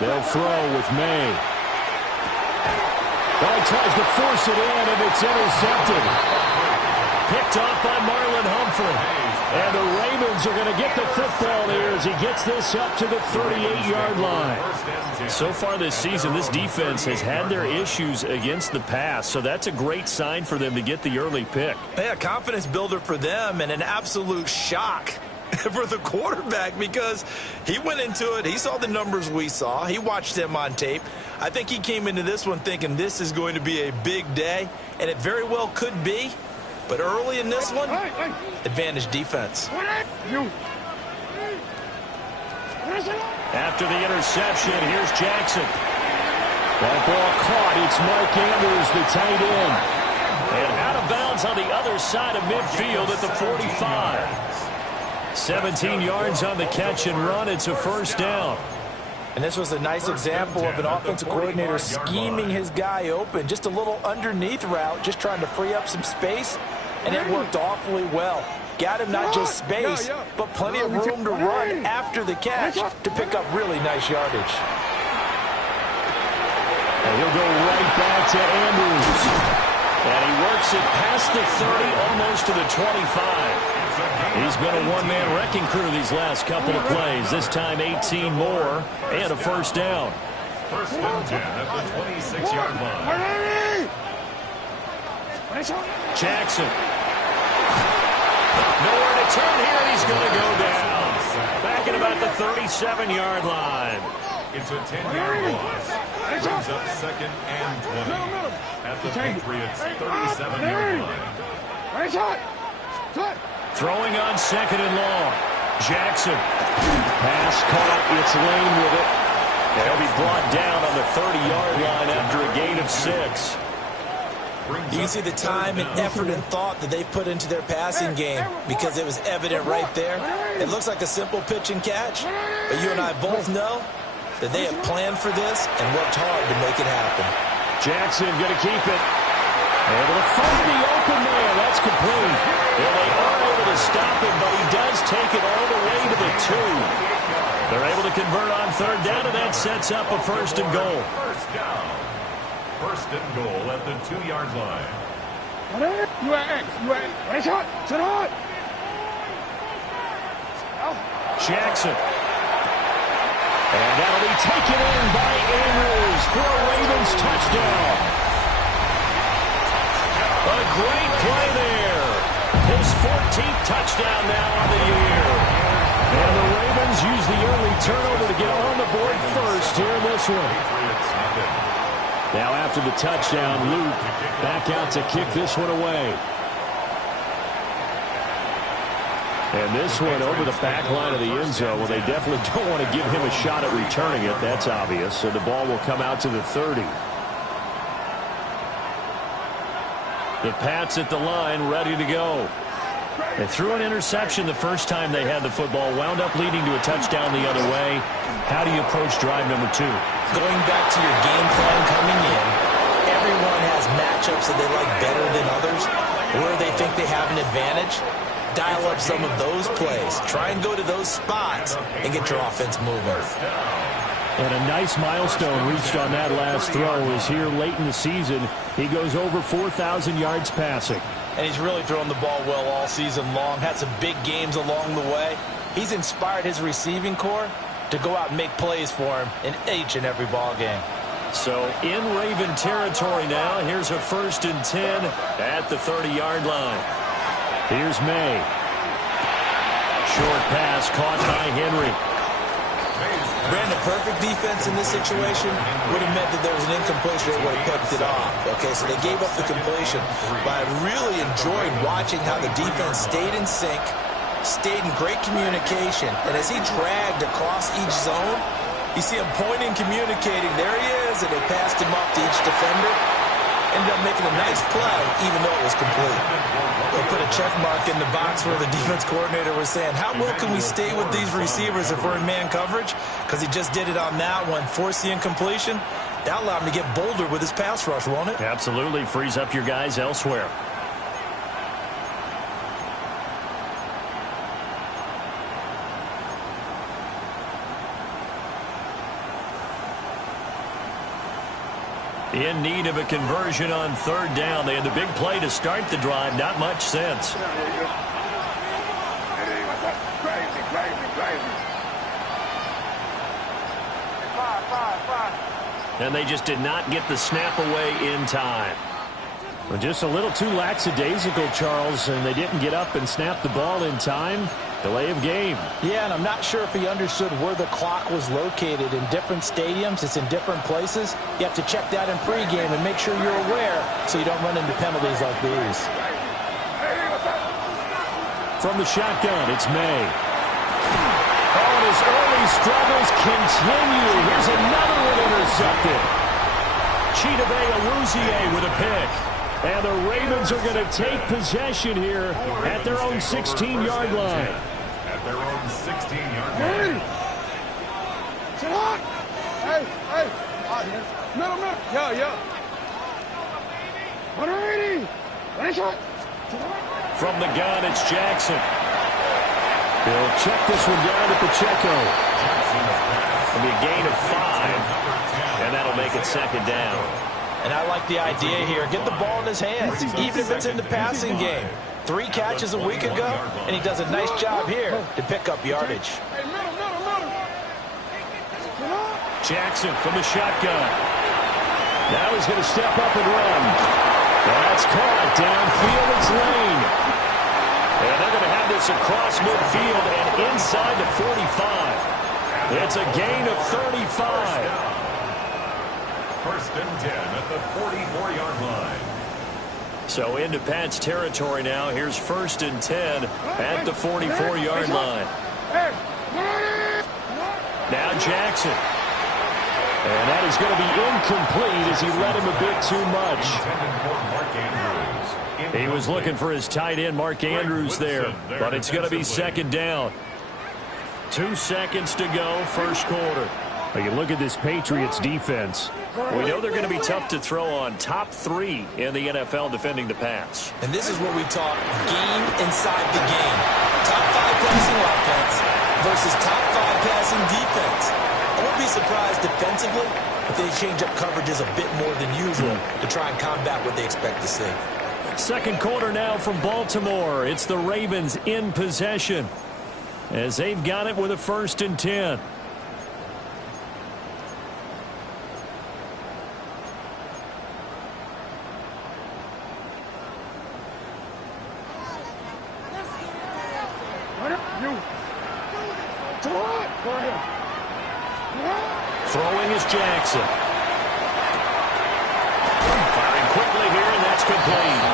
They'll throw with May. Well, he tries to force it in, and it's intercepted. Picked off by Marlon Humphrey. And the Ravens are going to get the football here as he gets this up to the 38-yard line. So far this season, this defense has had their issues against the pass, so that's a great sign for them to get the early pick. Yeah, confidence builder for them and an absolute shock for the quarterback because he went into it. He saw the numbers we saw. He watched them on tape. I think he came into this one thinking this is going to be a big day, and it very well could be. But early in this one, advantage defense. After the interception, here's Jackson. That ball caught. It's Mark Andrews, the tight end. And out of bounds on the other side of midfield at the 45. 17 yards on the catch and run. It's a first down. And this was a nice example of an offensive coordinator scheming his guy open. Just a little underneath route, just trying to free up some space. And it worked awfully well. Got him not just space, but plenty of room to run after the catch to pick up really nice yardage. And he'll go right back to Andrews. And he works it past the 30, almost to the 25. He's been a one-man wrecking crew these last couple of plays. This time 18 more and a first down. First and 10 at the 26-yard line. Jackson. Nowhere to turn here, and he's going to go down. Back at about the 37-yard line. It's a 10-yard loss. Brings up second and 20 at the Patriots' 37-yard line. Throwing on second and long. Jackson. Pass caught. It's Lane with it. And he'll be brought down on the 30-yard line after a gain of 6. You can see the time and effort and thought that they put into their passing game because it was evident right there. It looks like a simple pitch and catch, but you and I both know that they have planned for this and worked hard to make it happen. Jackson going to keep it. Able to find the open man. That's complete. And they aren't able to stop him, but he does take it all the way to the 2. They're able to convert on third down, and that sets up a first and goal. First down. First and goal at the 2-yard line. Jackson. And that'll be taken in by Andrews for a Ravens touchdown. A great play there. His 14th touchdown now on the year. And the Ravens use the early turnover to get on the board first here in this one. Now after the touchdown, Luke back out to kick this one away. And this one over the back line of the end zone. Well, they definitely don't want to give him a shot at returning it. That's obvious. So the ball will come out to the 30. The Pats at the line, ready to go. They threw an interception the first time they had the football, wound up leading to a touchdown the other way. How do you approach drive number 2? Going back to your game plan coming in, everyone has matchups that they like better than others, where they think they have an advantage. Dial up some of those plays. Try and go to those spots and get your offense moving. And a nice milestone reached on that last throw is here late in the season. He goes over 4,000 yards passing. And he's really thrown the ball well all season long. Had some big games along the way. He's inspired his receiving corps to go out and make plays for him in each and every ball game. So in Raven territory now. Here's a first and 10 at the 30-yard line. Here's May. Short pass caught by Henry. Brandon, perfect defense in this situation would have meant that there was an incompletion. They would have picked it off. Okay, so they gave up the completion. But I really enjoyed watching how the defense stayed in sync, stayed in great communication. And as he dragged across each zone, you see him pointing, communicating. There he is, and they passed him off to each defender. Ended up making a nice play, even though it was complete. They'll put a check mark in the box where the defense coordinator was saying, how well can we stay with these receivers if we're in man coverage? Because he just did it on that one, forced the incompletion. That allowed him to get bolder with his pass rush, won't it? Absolutely. Frees up your guys elsewhere. In need of a conversion on third down. They had the big play to start the drive. Not much sense. And they just did not get the snap away in time. Well, just a little too lackadaisical, Charles, and they didn't get up and snap the ball in time. Delay of game. Yeah, and I'm not sure if he understood where the clock was located. In different stadiums, it's in different places. You have to check that in pregame and make sure you're aware so you don't run into penalties like these. From the shotgun, it's May. Oh, and his early struggles continue. Here's another one intercepted. Chidobe Awuzie with a pick. And the Ravens are going to take possession here at their own 16-yard line. At their own 16-yard line. Hey. Middle. Yeah. From the gun, it's Jackson. They'll check this one down to Pacheco. It'll be a gain of 5, and that'll make it second down. And I like the idea here. Get the ball in his hands, even if it's in the passing game. 3 catches a week ago, and he does a nice job here to pick up yardage. Jackson from the shotgun. Now he's going to step up and run. That's caught downfield. It's Lane. And they're going to have this across midfield and inside the 45. It's a gain of 35. First and 10 at the 44-yard line. So into Pat's territory now. Here's first and 10 at the 44-yard line. Now Jackson. And that is going to be incomplete as he led him a bit too much. He was looking for his tight end, Mark Andrews, there. But it's going to be second down. 2 seconds to go, first quarter. Well, you look at this Patriots defense. We know they're going to be tough to throw on. Top 3 in the NFL defending the pass. And this is where we talk game inside the game. Top 5 passing offense versus top 5 passing defense. I won't be surprised defensively if they change up coverages a bit more than usual to try and combat what they expect to see. Second quarter now from Baltimore. It's the Ravens in possession as they've got it with a first and 10. Throwing is Jackson. Firing quickly here, and that's complete.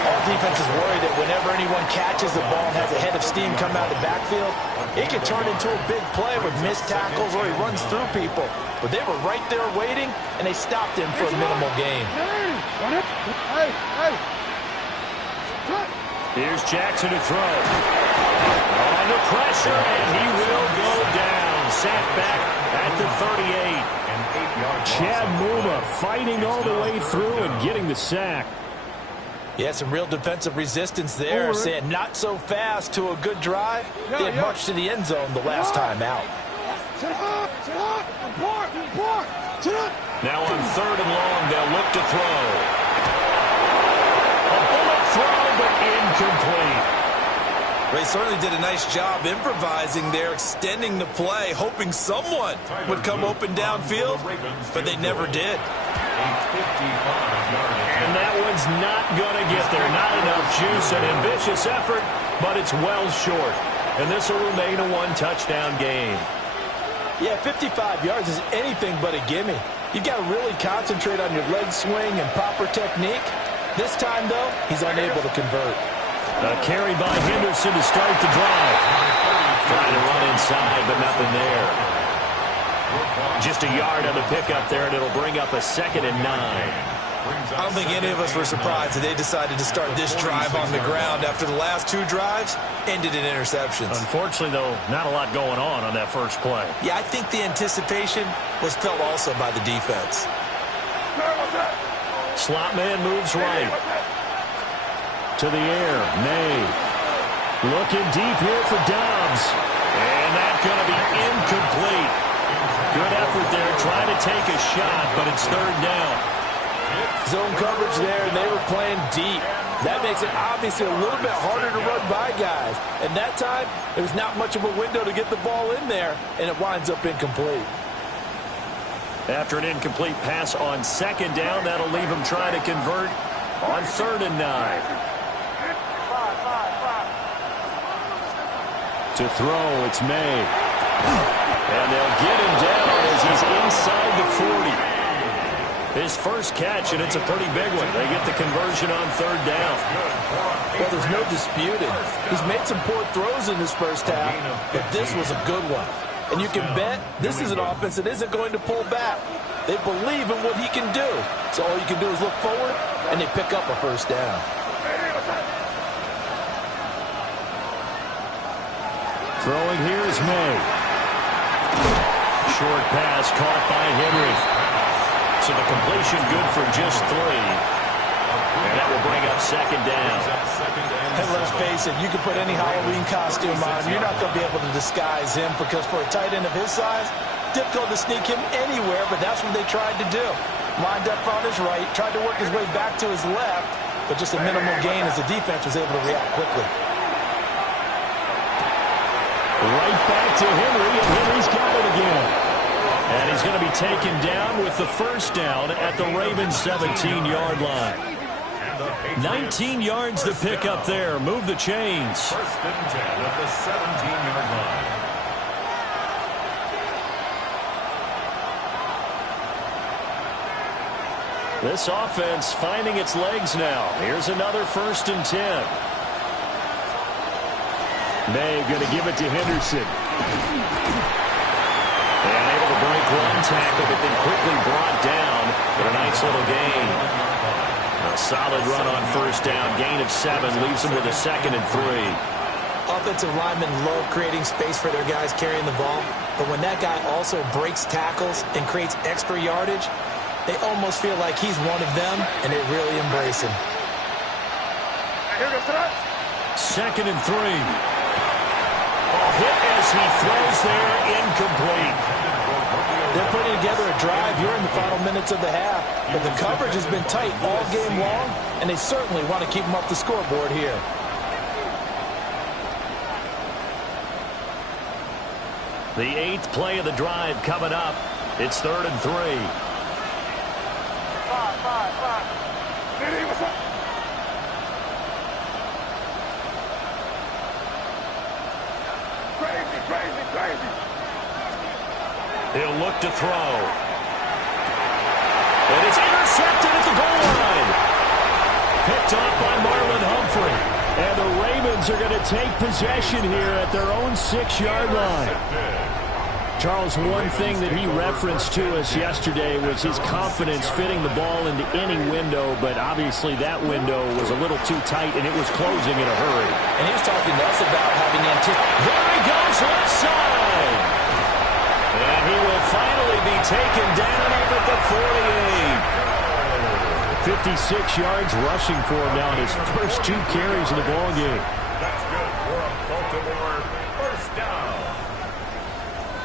All defense is worried that whenever anyone catches the ball and has a head of steam come out of the backfield, it can turn into a big play with missed tackles or he runs through people. But they were right there waiting, and they stopped him for a minimal gain. Here's Jackson to throw. Under pressure, and he will go down. Sacked back at the 38. Chad Muma fighting all the way through and getting the sack. Yeah, some real defensive resistance there, saying not so fast to a good drive. They had marched to the end zone the last time out. Now on third and long, they'll look to throw. A bullet throw, but incomplete. They certainly did a nice job improvising there, extending the play, hoping someone would come open downfield, but they never did. And that one's not going to get there. Not enough juice, an ambitious effort, but it's well short. And this will remain a one-touchdown game. Yeah, 55 yards is anything but a gimme. You've got to really concentrate on your leg swing and proper technique. This time, though, he's unable to convert. A carry by Henderson to start the drive. Trying to run inside, but nothing there. Just a yard on the pickup there, and it'll bring up a 2nd and 9. I don't think any of us were surprised that they decided to start this drive on the ground after the last 2 drives ended in interceptions. Unfortunately, though, not a lot going on that first play. Yeah, I think the anticipation was felt also by the defense. Slot man moves right. To the air, May. Looking deep here for Dobbs. And that's going to be incomplete. Good effort there trying to take a shot, but it's third down. Zone coverage there, and they were playing deep. That makes it obviously a little bit harder to run by guys. And that time, there was not much of a window to get the ball in there, and it winds up incomplete. After an incomplete pass on second down, that'll leave him trying to convert on 3rd and 9. To throw, it's May. And they'll get him down as he's inside the 40. His first catch, and it's a pretty big one. They get the conversion on 3rd down. Well, there's no disputing. He's made some poor throws in his first half, but this was a good one. And you can bet this is an offense that isn't going to pull back. They believe in what he can do. So all you can do is look forward, and they pick up a first down. Throwing here is May. Short pass caught by Henry. So the completion good for just 3. And that will bring up 2nd down. And let's face it, you can put any Halloween costume on. You're not going to be able to disguise him because for a tight end of his size, difficult to sneak him anywhere, but that's what they tried to do. Lined up on his right, tried to work his way back to his left, but just a minimal gain as the defense was able to react quickly. Right back to Henry, and Henry's got it again. And he's going to be taken down with the first down at the Ravens' 17-yard line. 19 yards to pick up there. Move the chains. 1st and 10 at the 17-yard line. This offense finding its legs now. Here's another 1st and 10. May going to give it to Henderson. And able to break one tackle, but then quickly brought down for a nice little gain. A solid run on 1st down. Gain of 7 leaves them with a 2nd and 3. Offensive linemen love creating space for their guys carrying the ball, but when that guy also breaks tackles and creates extra yardage, they almost feel like he's one of them, and they really embrace him. 2nd and 3. Hit as he throws there, incomplete. They're putting together a drive here in the final minutes of the half, but the coverage has been tight all game long, and they certainly want to keep them up the scoreboard here. The 8th play of the drive coming up. It's 3rd and 3. He'll look to throw. And it's intercepted at the goal line. Picked off by Marlon Humphrey. And the Ravens are going to take possession here at their own 6-yard line. Charles, one thing that he referenced to us yesterday was his confidence fitting the ball into any window, but obviously that window was a little too tight, and it was closing in a hurry. And he was talking to us about having anticipation. There he goes, left side. And he will finally be taken down up at the 48. 56 yards rushing for him now in his first 2 carries of the ball game. That's good for a Baltimore first down.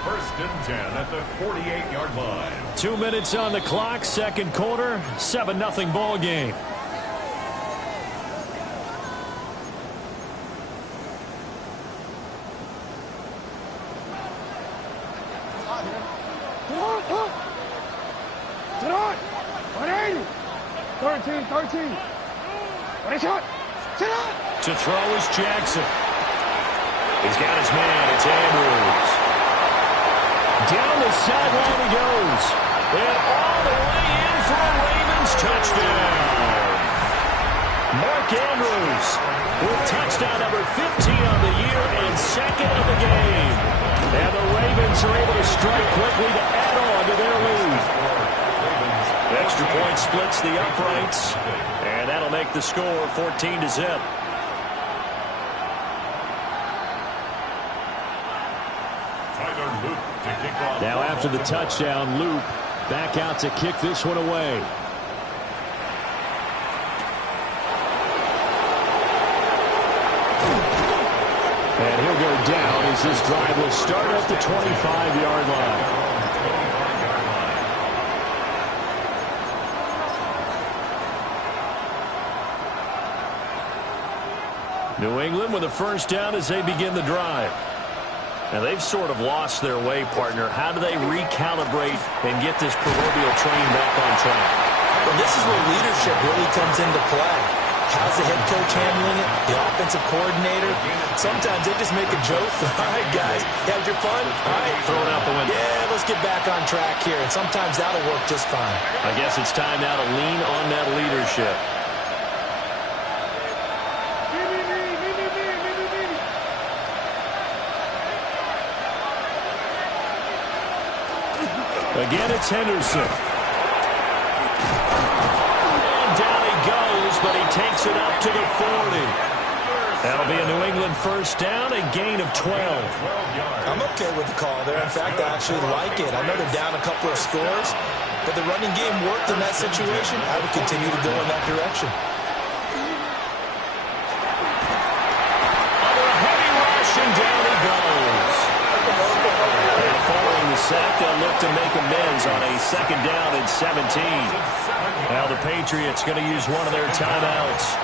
1st and 10 at the 48-yard line. 2 minutes on the clock, 2nd quarter, 7-0 ball game. To throw is Jackson. He's got his man. It's Andrews. Down the sideline he goes. And all the way in for a Ravens touchdown. Mark Andrews with touchdown number 15 on the year and 2nd of the game. And the Ravens are able to strike quickly to add on to their lead. Extra point splits the uprights, and that'll make the score 14-0. Now after the touchdown, Loop back out to kick this one away. And he'll go down as this drive will start at the 25-yard line. New England with a first down as they begin the drive. Now, they've sort of lost their way, partner. How do they recalibrate and get this proverbial train back on track? Well, this is where leadership really comes into play. How's the head coach handling it? The offensive coordinator? Sometimes they just make a joke. All right, guys, had your fun? All right. Throw it out the window. Yeah, let's get back on track here. And sometimes that'll work just fine. I guess it's time now to lean on that leadership. Again, it's Henderson. And down he goes, but he takes it up to the 40. That'll be a New England first down, a gain of 12. I'm okay with the call there. In fact, I actually like it. I know they're down a couple of scores, but the running game worked in that situation. I would continue to go in that direction. Under a heavy rush, and down he goes. And following the sack, they'll look to make amends on a second down and 17. Now the Patriots going to use one of their timeouts,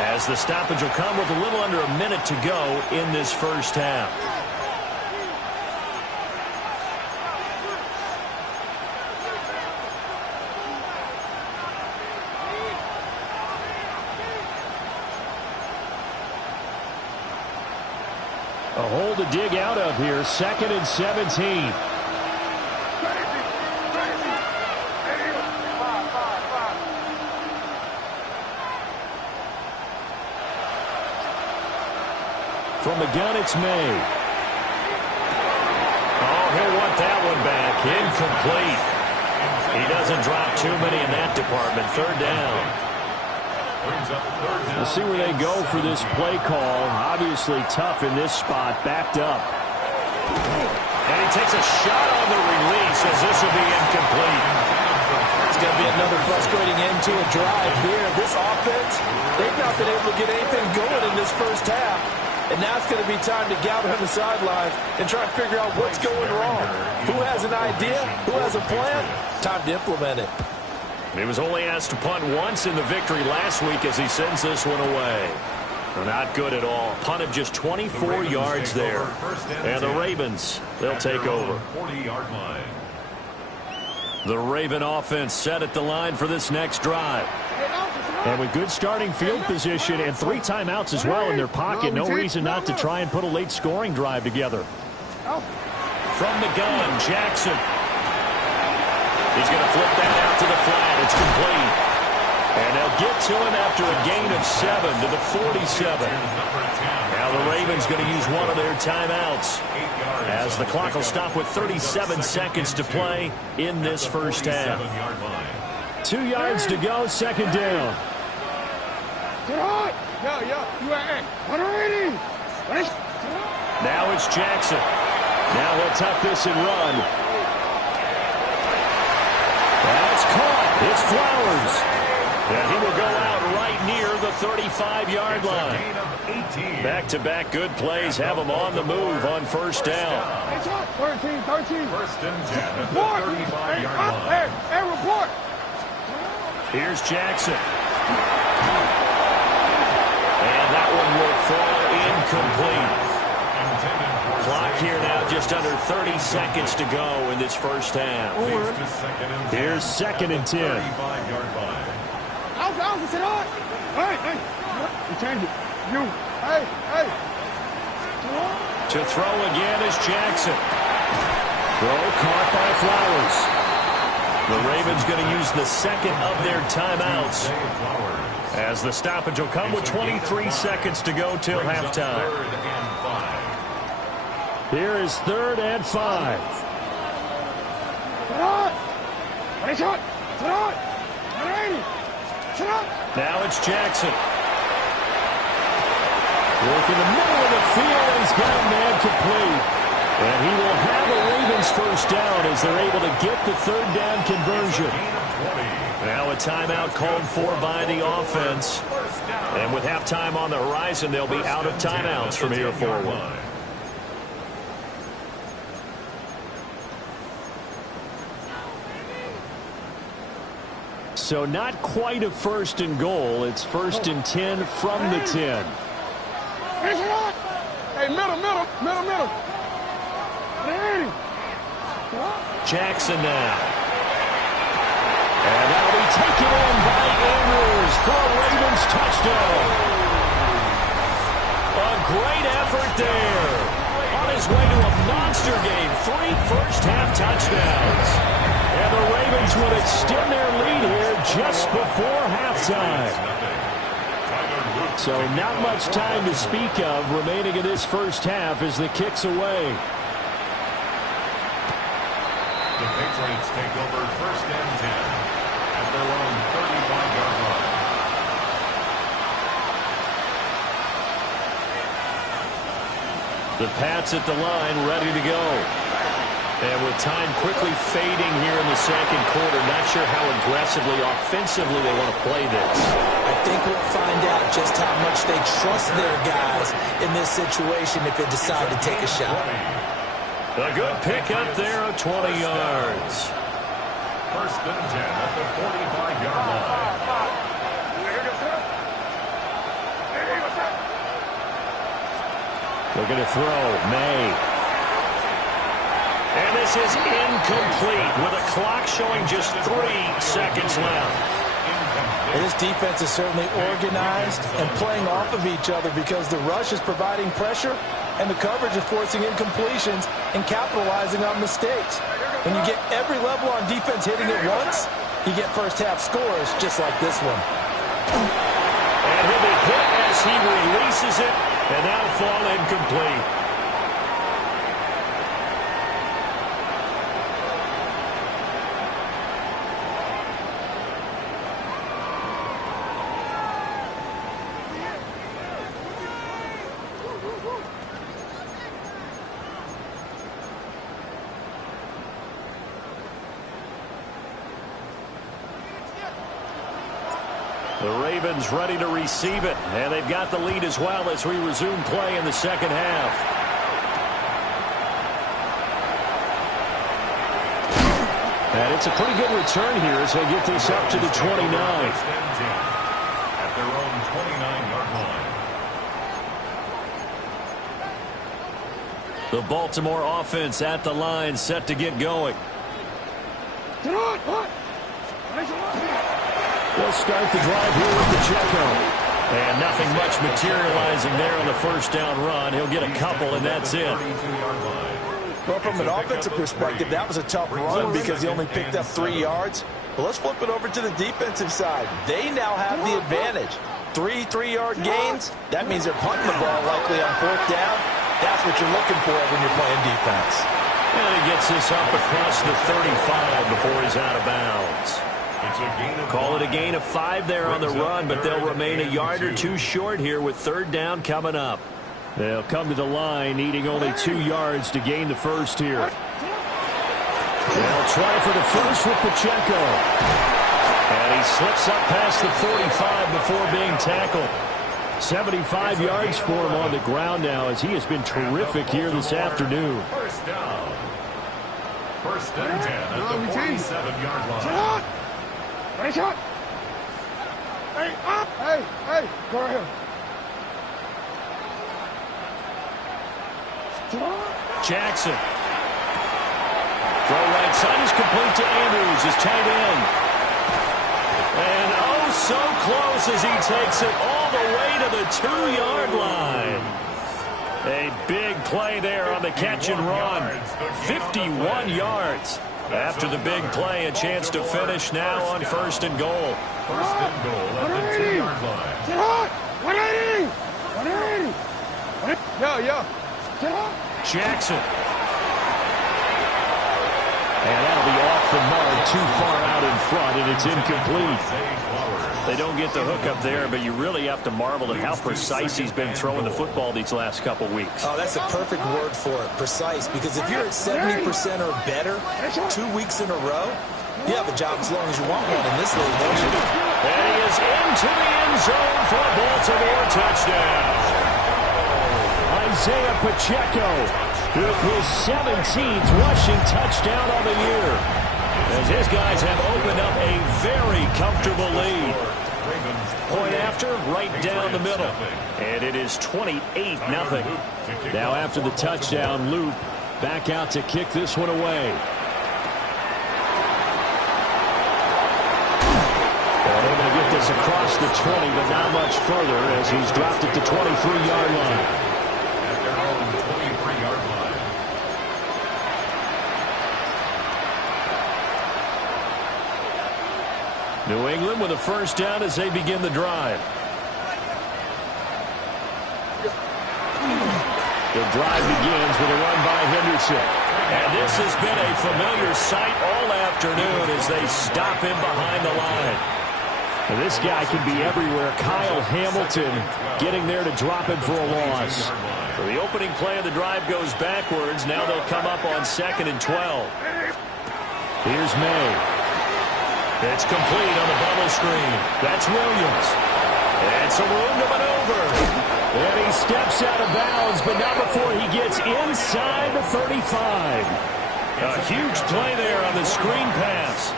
as the stoppage will come with a little under a minute to go in this first half. A hole to dig out of here. 2nd and 17. From the gun, it's May. Oh, he'll want that one back. Incomplete. He doesn't drop too many in that department. Third down. We'll see where they go for this play call. Obviously tough in this spot. Backed up. And he takes a shot on the release as this will be incomplete. It's going to be another frustrating end to a drive here. This offense, they've not been able to get anything going in this first half. And now it's going to be time to gather on the sidelines and try to figure out what's going wrong. Who has an idea? Who has a plan? Time to implement it. He was only asked to punt once in the victory last week as he sends this one away. Not good at all. Punt of just 24 yards there. And the Ravens, they'll take over. 40-yard line. The Raven offense set at the line for this next drive. And with good starting field position and 3 timeouts as well in their pocket, no reason not to try and put a late scoring drive together. From the gun, Jackson. He's going to flip that out to the flat. It's complete. And they'll get to him after a gain of 7 to the 47. Now the Ravens going to use one of their timeouts, as the clock will stop with 37 seconds to play in this first half. 2 yards to go, 2nd down. Now it's Jackson. Now he'll tuck this and run. That's caught. It's Flowers. And he will go out right near the 35-yard line. Back-to-back good plays have him on the move on first down. 13. First and 10 at the 35-yard line. Hey, report. Here's Jackson. And that one will fall incomplete. Clock here now just under 30 seconds to go in this first half. Here's 2nd and 10. To throw again is Jackson. Throw caught by Flowers. The Ravens going to use the second of their timeouts, as the stoppage will come with 23 seconds to go till halftime. Here is 3rd and 5. Now it's Jackson. Work in the middle of the field, and he's got a man complete. And he will have a Ravens first down as they're able to get the 3rd down conversion. Now a timeout called for by the offense. And with halftime on the horizon, they'll be out of timeouts from here forward. So not quite a 1st and goal. It's 1st and 10 from the 10. Hey, middle. Jackson now. And that'll be taken in by Andrews for a Ravens touchdown. A great effort there. On his way to a monster game, 3 first-half touchdowns. And the Ravens will extend their lead here just before halftime. So not much time to speak of remaining in this first half as the kick's away. The Patriots take over 1st and 10 at their own 35-yard line. The Pats at the line, ready to go. And with time quickly fading here in the second quarter, not sure how aggressively, offensively they want to play this. I think we'll find out just how much they trust their guys in this situation if they decide to take a shot. A good pick up there of 20 yards. 1st and 10 at the 45-yard line. Looking to throw, May. And this is incomplete with a clock showing just 3 seconds left. And this defense is certainly organized and playing off of each other because the rush is providing pressure and the coverage is forcing incompletions and capitalizing on mistakes. When you get every level on defense hitting it once, you get first-half scores just like this one. And he'll be hit as he releases it, and that'll fall incomplete. The Ravens ready to receive it, and they've got the lead as well as we resume play in the second half. And it's a pretty good return here as they get this up to the 29. At their own 29-yard line. The Baltimore offense at the line, set to get going. They'll start the drive here with Pacheco. And nothing much materializing there on the first down run. He'll get a couple, and that's it. Well, from an offensive perspective, that was a tough run because he only picked up 3 yards. But let's flip it over to the defensive side. They now have the advantage. 3 3-yard gains. That means they're punting the ball likely on 4th down. That's what you're looking for when you're playing defense. And he gets this up across the 35 before he's out of bounds. Call it a gain of 5 there on the run, but they'll remain a yard or 2 short here with 3rd down coming up. They'll come to the line needing only 2 yards to gain the first here. They'll try for the first with Pacheco. And he slips up past the 45 before being tackled. 75 yards for him on the ground now as he has been terrific here this afternoon. First down. 1st and 10 at the 47-yard line. Hey, shot. Hey, up. Hey, go ahead. Jackson. Throw right side is complete to Andrews, his tight end. And oh, so close as he takes it all the way to the 2-yard line. A big play there on the catch and run. 51 yards. After the big play, a chance to finish now on 1st and goal. 1st and goal at the 2-yard line. Get hot. 180. 180. Yeah. Get hot. Jackson. And that'll be off the mark, too far out in front, and it's incomplete. They don't get the hook up there, but you really have to marvel at how precise he's been throwing the football these last couple weeks. Oh, that's a perfect word for it, precise, because if you're at 70% or better 2 weeks in a row, you have a job as long as you want one in this league, don't you? And he is into the end zone for a Baltimore touchdown. Isaiah Pacheco with his 17th rushing touchdown on the year, as his guys have opened up a very comfortable lead. Point after, right down the middle. And it is 28-0. Now after the touchdown, Loop back out to kick this one away. They're going to get this across the 20, but not much further as he's dropped at the 23-yard line. At their own 23-yard line. New England with a first down as they begin the drive. The drive begins with a run by Henderson. And this has been a familiar sight all afternoon as they stop him behind the line. Now this guy can be everywhere. Kyle Hamilton getting there to drop him for a loss. So the opening play of the drive goes backwards. Now they'll come up on 2nd and 12. Here's May. It's complete on the bubble screen. That's Williams. And some room to maneuver. And he steps out of bounds, but not before he gets inside the 35. A huge play there on the screen pass.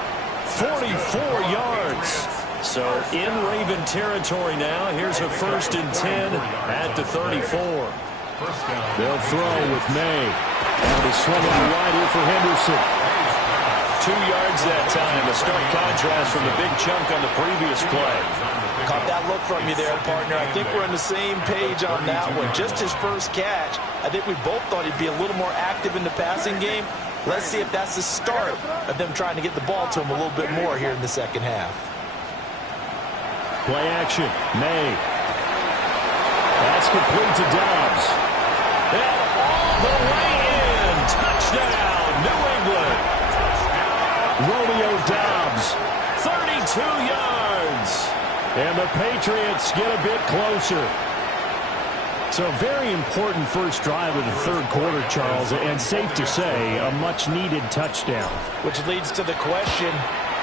44 yards. So in Raven territory now. Here's a 1st and 10 at the 34. They'll throw with May. And the swing on the right here for Henderson. 2 yards that time. A stark contrast from the big chunk on the previous play. Caught that look from you there, partner. I think we're on the same page on that one. Just his first catch. I think we both thought he'd be a little more active in the passing game. Let's see if that's the start of them trying to get the ball to him a little bit more here in the second half. Play action. May. That's complete to Dobbs. And all the way in. Touchdown, New England. Romeo Dobbs. 32 yards. And the Patriots get a bit closer. So a very important first drive of the third quarter, Charles, and safe to say, a much-needed touchdown. Which leads to the question,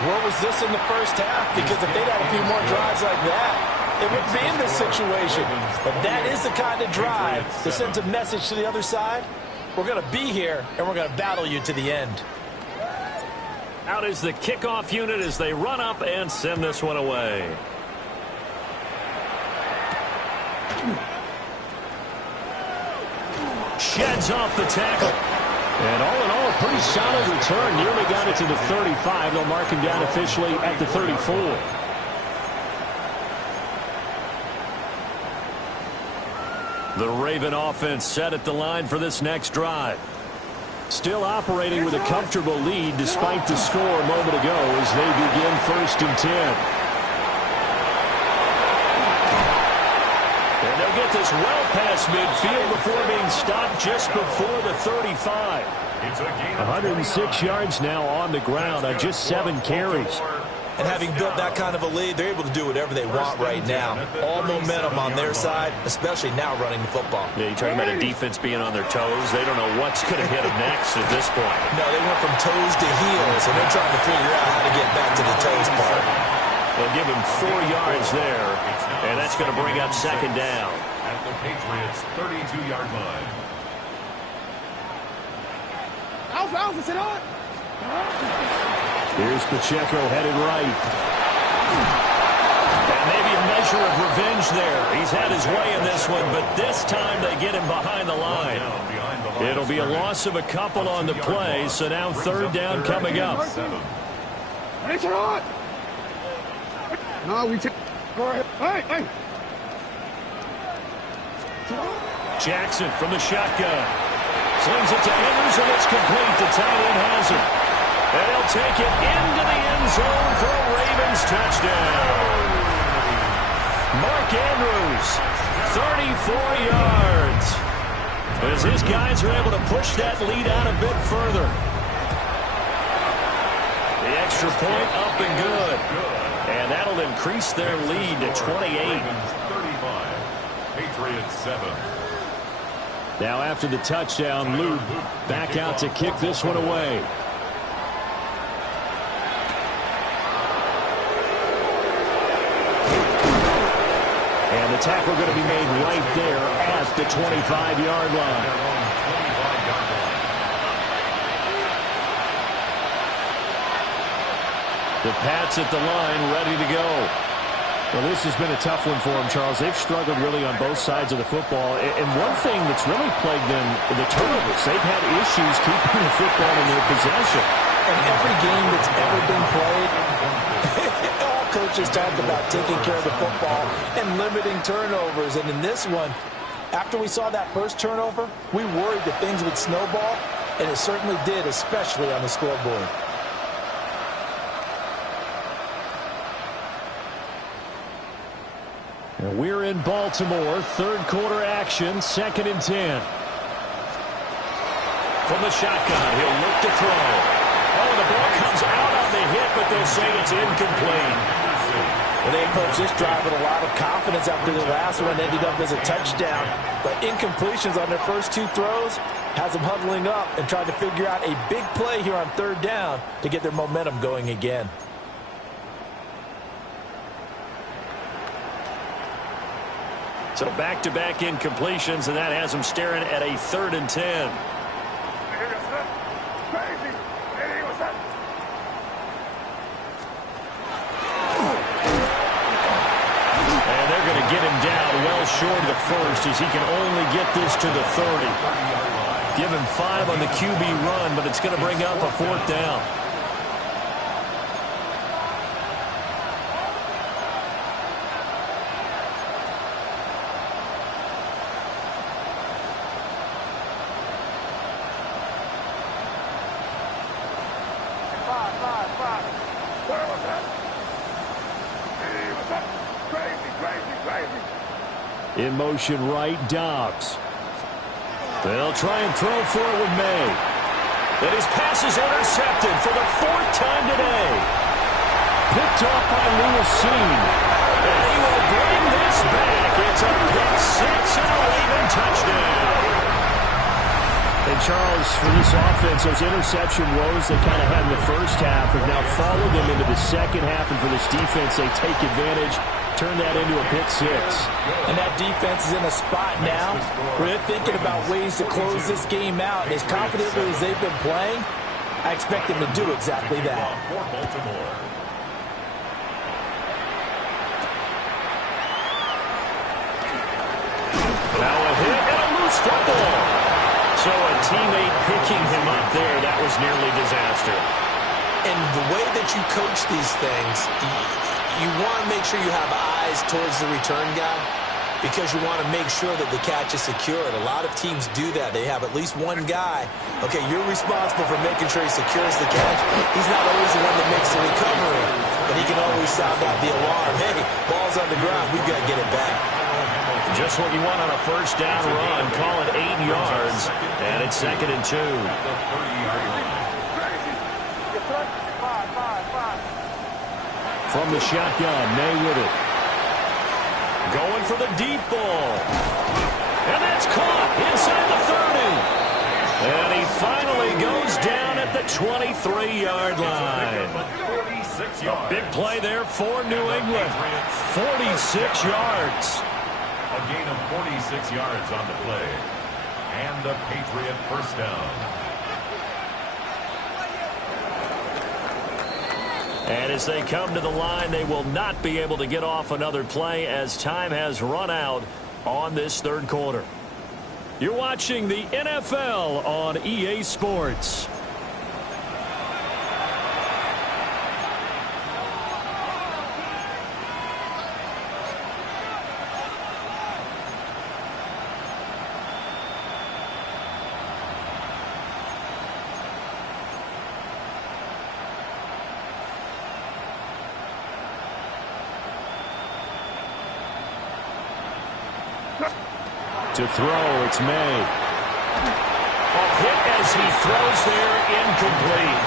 where was this in the first half? Because if they'd had a few more drives like that, it wouldn't be in this situation. But that is the kind of drive that sends a message to the other side. We're going to be here, and we're going to battle you to the end. Out is the kickoff unit as they run up and send this one away. Sheds off the tackle. And all in all, a pretty solid return. Nearly got it to the 35. They'll mark him down officially at the 34. The Raven offense set at the line for this next drive. Still operating with a comfortable lead despite the score a moment ago as they begin 1st and 10. And they'll get this well past midfield before being stopped just before the 35. 106 yards now on the ground on just 7 carries. And having built that kind of a lead, they're able to do whatever they want right now. All momentum on their side, especially now running the football. Yeah, you're talking about a defense being on their toes. They don't know what's going to hit them next at this point. No, they went from toes to heels, and they're trying to figure out how to get back to the toes part. They'll give him 4 yards there, and that's going to bring up 2nd down. At the Patriots' 32-yard line. Alpha, sit on. Here's Pacheco headed right. And maybe a measure of revenge there. He's had his way in this one, but this time they get him behind the line. It'll be a loss of a couple on the play, so now 3rd down coming up. Hey, sit on. No, we take. Go ahead. Hey. Jackson from the shotgun. Slings it to Henderson. It's complete. The tight end has it. And he'll take it into the end zone for a Ravens touchdown. Mark Andrews, 34 yards. As his guys are able to push that lead out a bit further. The extra point up and good. And that'll increase their lead to 28. 35, Patriots 7. Now after the touchdown, Luke back out to kick this one away. And the tackle going to be made right there at the 25-yard line. The Pats at the line, ready to go. Well, this has been a tough one for them, Charles. They've struggled really on both sides of the football. And one thing that's really plagued them, the turnovers. They've had issues keeping the football in their possession. And every game that's ever been played, all coaches talk about taking care of the football and limiting turnovers. And in this one, after we saw that first turnover, we worried that things would snowball, and it certainly did, especially on the scoreboard. And we're in Baltimore. Third quarter action, 2nd and 10. From the shotgun, he'll look to throw. Oh, the ball comes out on the hit, but they'll say it's incomplete. Well, they approached this drive with a lot of confidence after the last one ended up as a touchdown. But incompletions on their first 2 throws has them huddling up and trying to figure out a big play here on 3rd down to get their momentum going again. So back-to-back incompletions, and that has them staring at a 3rd and 10. And they're going to get him down well short of the first as he can only get this to the 30. Give him 5 on the QB run, but it's going to bring up a 4th down. In motion right, Dobbs. They'll try and throw for it with May. And his pass is intercepted for the 4th time today. Picked off by Lewis Cine. And he will bring this back. It's a pick 6 and a Raven touchdown. And Charles, for this offense, those interception woes they kind of had in the first half have now followed them into the second half. And for this defense, they take advantage, turn that into a pick 6. And that defense is in a spot now where they're thinking about ways to close this game out. And as confidently as they've been playing, I expect them to do exactly that. Now a hit and a loose football. So a teammate picking him up there, that was nearly disaster. And the way that you coach these things, you want to make sure you have eyes towards the return guy because you want to make sure that the catch is secured. A lot of teams do that. They have at least one guy. Okay, you're responsible for making sure he secures the catch. He's not always the one that makes the recovery, but he can always sound out the alarm. Hey, ball's on the ground. We've got to get it back. Just what you want on a first down run. Call it 8 yards, and it's 2nd and 2. From the shotgun, May with it. Going for the deep ball. And that's caught inside the 30. And he finally goes down at the 23-yard line. A big play there for New England. 46 yards. A gain of 46 yards on the play. And a Patriot first down. And as they come to the line, they will not be able to get off another play as time has run out on this 3rd quarter. You're watching the NFL on EA Sports. To throw, it's May. A hit as he throws there, incomplete.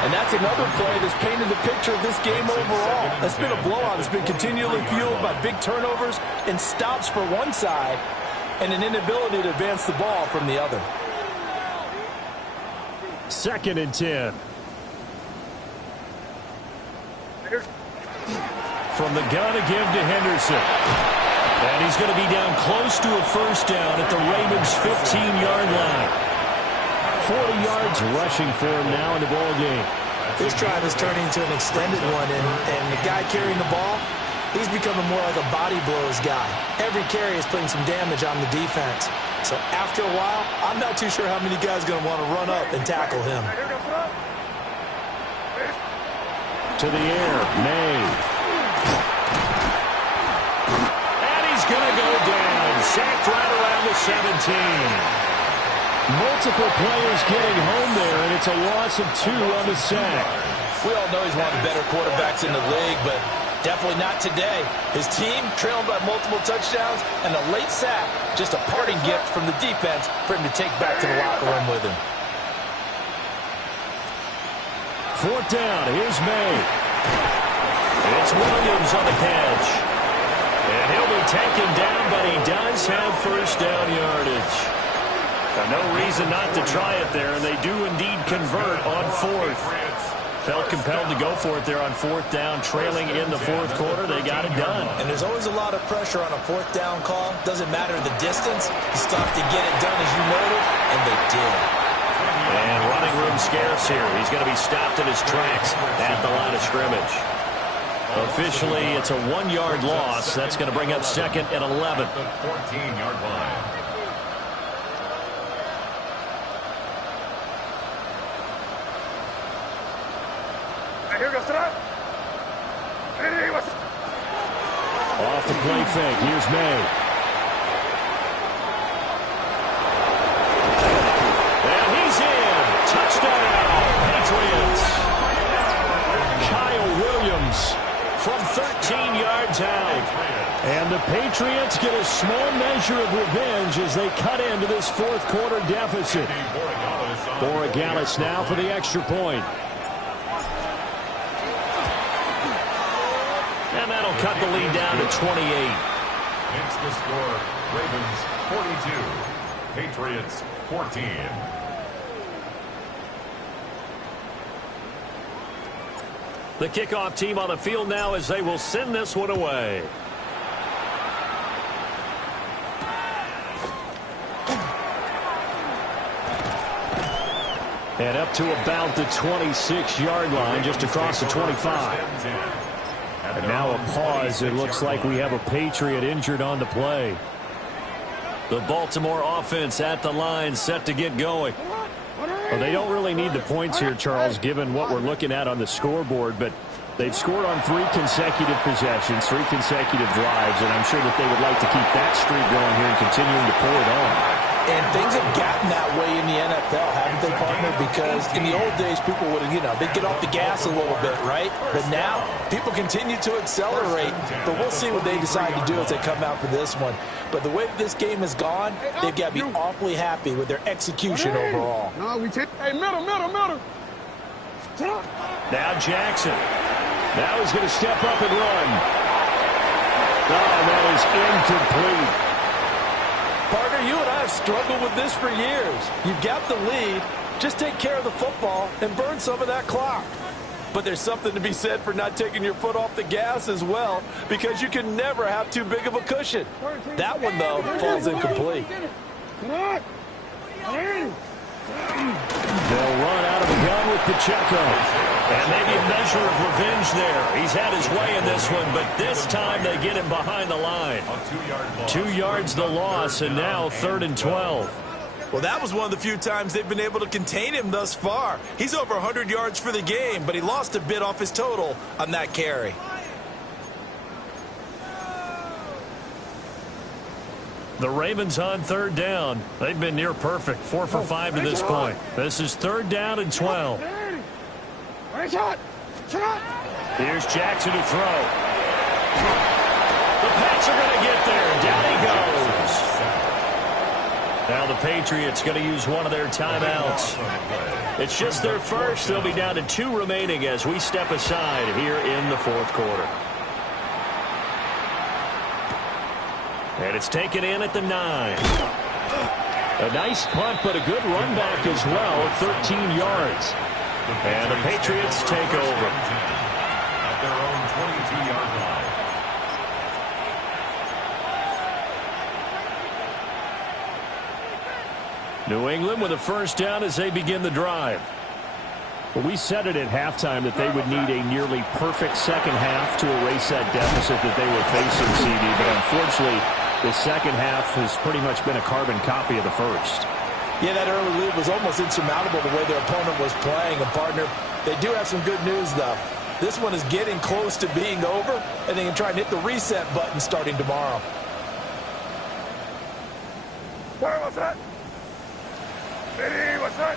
And that's another play that's painted the picture of this game overall. That's been a blowout. It's been continually fueled by big turnovers and stops for one side and an inability to advance the ball from the other. 2nd and 10. From the gun again to Henderson. And he's going to be down close to a first down at the Ravens' 15-yard line. 40 yards rushing for him now in the ball game. This drive is turning into an extended one, and the guy carrying the ball, He's becoming more like a body blows guy. Every carry is putting some damage on the defense. So after a while, I'm not too sure how many guys are going to want to run up and tackle him. To the air, May. And he's going to go down. Sacked right around the 17. Multiple players getting home there, and it's a loss of 2 on the sack. We all know he's one of the better quarterbacks in the league, but definitely not today. His team trailing by multiple touchdowns, and a late sack, just a parting gift from the defense for him to take back to the locker room with him. 4th down, here's May. It's Williams on the catch. And he'll be taken down, but he does have first down yardage. No reason not to try it there, and they do indeed convert on 4th. Felt compelled to go for it there on 4th down, trailing in the 4th quarter. They got it done. And there's always a lot of pressure on a 4th down call. Doesn't matter the distance. You stop to get it done, as you noted, and they did. And running room scarce here. He's going to be stopped in his tracks at the line of scrimmage. Officially, it's a 1-yard loss. That's going to bring up 2nd and 11. The 14-yard line. Off the play fake. Here's May. And he's in. Touchdown, Patriots. Kyle Williams from 13 yards out. And the Patriots get a small measure of revenge as they cut into this 4th quarter deficit. Borregales now for the extra point. And that'll cut the lead down to 28. Makes the score Ravens 42, Patriots 14. The kickoff team on the field now as they will send this one away. And up to about the 26-yard line, just across the 25. And now a pause. It looks like we have a Patriot injured on the play. The Baltimore offense at the line, set to get going. Well, they don't really need the points here, Charles, given what we're looking at on the scoreboard. But they've scored on 3 consecutive possessions, 3 consecutive drives, and I'm sure that they would like to keep that streak going here and continuing to pull it on. And things have gotten that way in the NFL, haven't they, partner? Because in the old days, people would, they'd get off the gas a little bit, right? But now, people continue to accelerate. But we'll see what they decide to do as they come out for this one. But the way this game has gone, they've got to be awfully happy with their execution overall. No, we take. Hey, middle. Now Jackson. Now he's going to step up and run. Oh, that is incomplete. Partner, you and I have struggled with this for years. You've got the lead. Just take care of the football and burn some of that clock. But there's something to be said for not taking your foot off the gas as well, because you can never have too big of a cushion. That one, though, falls incomplete. They'll run out of the gun with Pacheco. And maybe a measure of revenge there. He's had his way in this one, but this time they get him behind the line. 2 yards the loss, and now 3rd and 12. Well, that was one of the few times they've been able to contain him thus far. He's over 100 yards for the game, but he lost a bit off his total on that carry. The Ravens on 3rd down. They've been near perfect, 4 for 5 to this point. This is 3rd down and 12. Here's Jackson to throw. The Pats are going to get there. Down he goes. Now the Patriots going to use one of their timeouts. It's just their first. They'll be down to 2 remaining as we step aside here in the 4th quarter. And it's taken in at the 9. A nice punt, but a good run back as well, 13 yards. And the Patriots take over. At their own 22-yard line. New England with a first down as they begin the drive. Well, we said it at halftime that they would need a nearly perfect second half to erase that deficit that they were facing, CD. But unfortunately, the second half has pretty much been a carbon copy of the first. Yeah, that early lead was almost insurmountable the way their opponent was playing. And, partner, they do have some good news, though. This one is getting close to being over, and they can try and hit the reset button starting tomorrow. Sorry, what's that? Hey, what's that?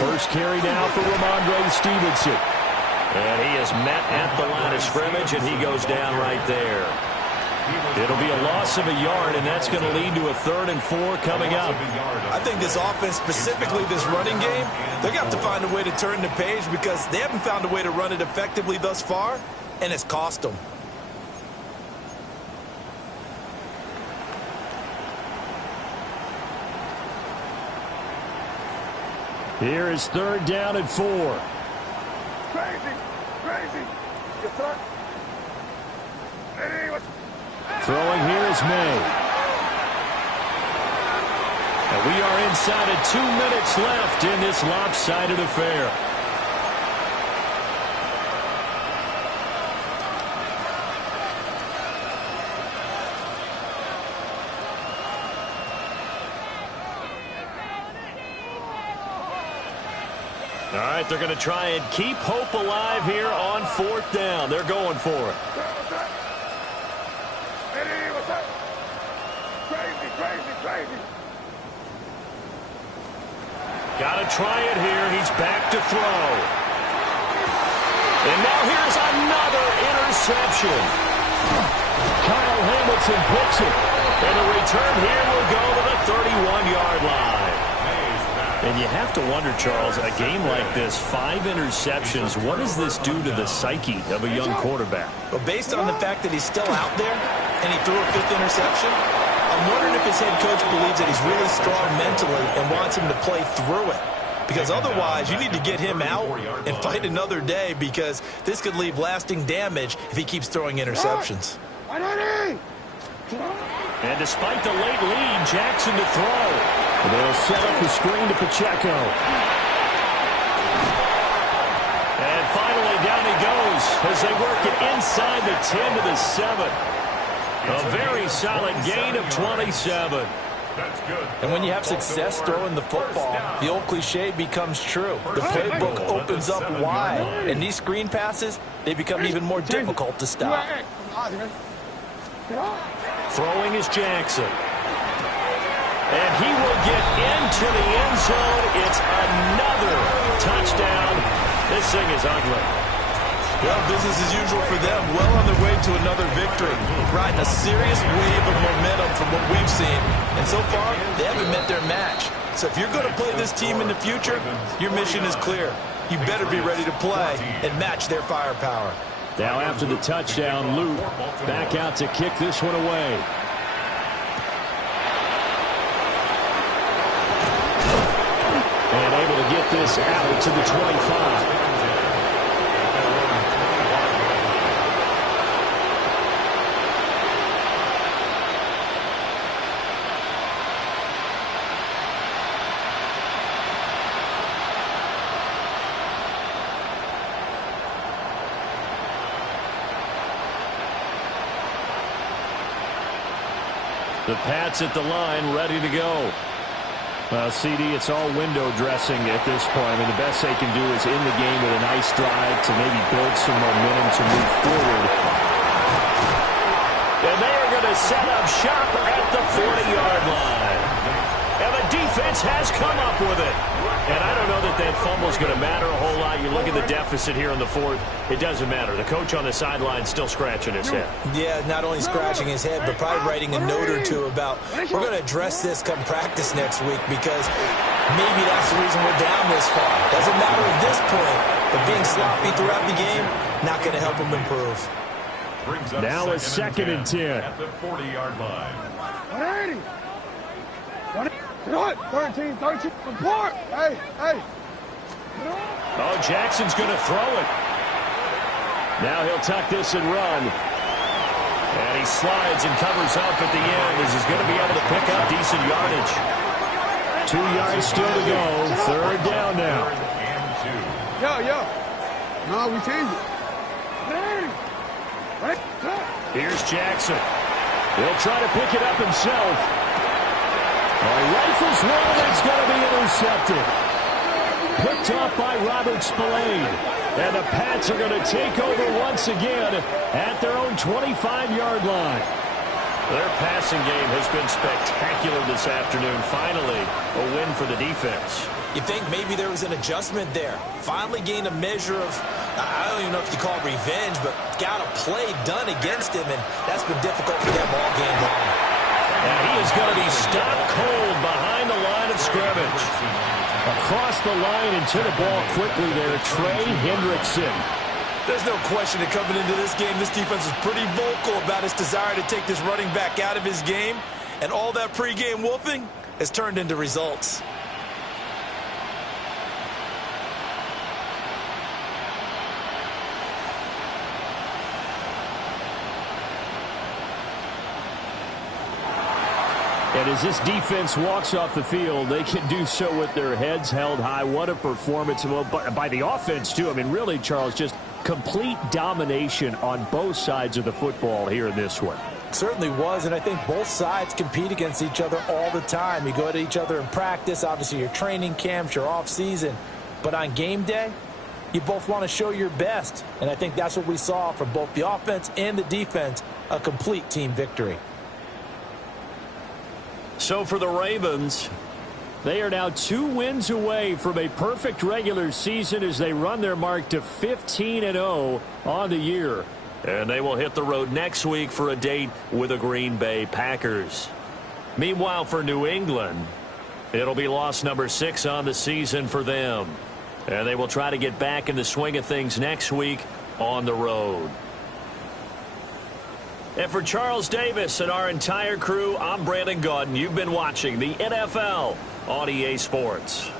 First carry now for Ramondre Stevenson. And he is met at the line of scrimmage, and he goes down right there. It'll be a loss of a yard, and that's going to lead to a 3rd and 4 coming up. I think this offense, specifically this running game, they're going to have to find a way to turn the page because they haven't found a way to run it effectively thus far, and it's cost them. Here is 3rd down and 4. Crazy, crazy. Yes, sir. Hey, what's... Throwing here is May. And we are inside of 2 minutes left in this lopsided affair. All right, they're going to try and keep hope alive here on 4th down. They're going for it. Hey, what's that? Crazy, crazy, crazy. Got to try it here. He's back to throw. And now here's another interception. Kyle Hamilton picks it. And the return here will go to the 31-yard line. And you have to wonder, Charles, a game like this, 5 interceptions, what does this do to the psyche of a young quarterback? But based on the fact that he's still out there and he threw a 5th interception, I'm wondering if his head coach believes that he's really strong mentally and wants him to play through it. Because otherwise, you need to get him out and fight another day because this could leave lasting damage if he keeps throwing interceptions. And despite the late lead, Jackson to throw. They'll set up the screen to Pacheco. And finally, down he goes as they work it inside the 10 to the 7. A very solid gain of 27. And when you have success throwing the football, the old cliche becomes true. The playbook opens up wide. And these screen passes, they become even more difficult to stop. Throwing is Jackson. And he will get into the end zone. It's another touchdown. This thing is ugly. Well, business as usual for them. Well on their way to another victory. Riding a serious wave of momentum from what we've seen. And so far, they haven't met their match. So if you're going to play this team in the future, your mission is clear. You better be ready to play and match their firepower. Now after the touchdown, Luke back out to kick this one away. And able to get this out to the 25. The Pats at the line, ready to go. CD, it's all window dressing at this point. I mean, the best they can do is in the game with a nice drive to maybe build some momentum to move forward. And they are going to set up shop at the 40-yard line. And the defense has come up with it. And I don't know that fumble's going to matter a whole lot. You look at the deficit here in the 4th. It doesn't matter. The coach on the sideline still scratching his head. Yeah, not only scratching his head, but probably writing a note or two about, we're going to address this come practice next week because maybe that's the reason we're down this far. Doesn't matter at this point, but being sloppy throughout the game, not going to help him improve. Now a 2nd and 10. At the 40-yard line. 180. 13, report. Hey. Oh, Jackson's going to throw it. Now he'll tuck this and run. And he slides and covers up at the end as he's going to be able to pick up decent yardage. 2 yards still to go. Third down now. Yo. No, we changed it. Here's Jackson. He'll try to pick it up himself. Rifles one, it's going to be intercepted. Picked off by Robert Spillane. And the Pats are going to take over once again at their own 25-yard line. Their passing game has been spectacular this afternoon. Finally, a win for the defense. You think maybe there was an adjustment there. Finally gained a measure of, I don't even know if you call it revenge, but got a play done against him, and that's been difficult for them all game long. And he is going to be stopped cold behind the line of scrimmage. Across the line and to the ball quickly there, Trey Hendrickson. There's no question that coming into this game, this defense is pretty vocal about its desire to take this running back out of his game, and all that pregame wolfing has turned into results. And as this defense walks off the field, they can do so with their heads held high. What a performance by the offense, too. I mean, really, Charles, just complete domination on both sides of the football here in this one. Certainly was, and I think both sides compete against each other all the time. You go at each other in practice, obviously your training camps, your off-season. But on game day, you both want to show your best. And I think that's what we saw from both the offense and the defense, a complete team victory. So for the Ravens, they are now 2 wins away from a perfect regular season as they run their mark to 15-0 on the year. And they will hit the road next week for a date with the Green Bay Packers. Meanwhile, for New England, it'll be loss number 6 on the season for them. And they will try to get back in the swing of things next week on the road. And for Charles Davis and our entire crew, I'm Brandon Gaudin. You've been watching the NFL on EA Sports.